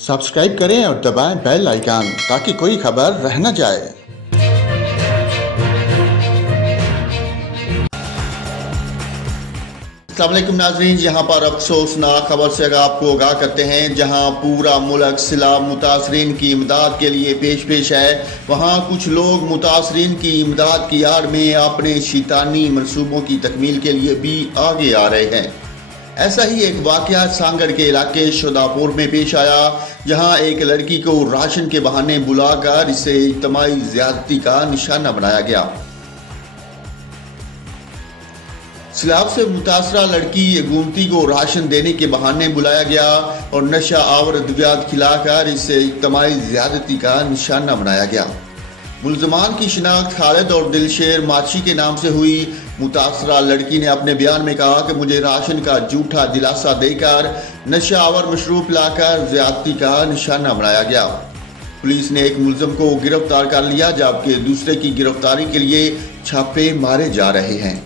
Subscribe करें और दबाएं बेल आइकन ताकि कोई खबर रह न जाए। अस्सलाम वालेकुम नाज़रीन, यहाँ पर अफसोसनाक खबर से आपको आगाह करते हैं। जहाँ पूरा मुल्क सैलाब मुतासरीन की इमदाद के लिए पेश है, वहाँ कुछ लोग मुतासरीन की इमदाद की आड़ में अपने शैतानी मंसूबों की तकमील के लिए भी आगे आ रहे हैं। ऐसा ही एक वाक़या सांगड़ के इलाके शोदापुर में पेश आया, जहां एक लड़की को राशन के बहाने बुलाकर इसे इज्तिमाई ज़्यादती का निशाना बनाया गया। सैलाब से मुतासरा लड़की गोमती को राशन देने के बहाने बुलाया गया और नशा आवर अद्वियात खिलाकर इसे इज्तिमाई ज़्यादती का निशाना बनाया गया। मुल्ज़मान की शिनाख्त खालिद और दिलशेर माची के नाम से हुई। मुतासरा लड़की ने अपने बयान में कहा कि मुझे राशन का झूठा दिलासा देकर नशा आवर मशरूब लाकर ज़्यादती का निशाना बनाया गया। पुलिस ने एक मुल्ज़म को गिरफ्तार कर लिया, जबकि दूसरे की गिरफ्तारी के लिए छापे मारे जा रहे हैं।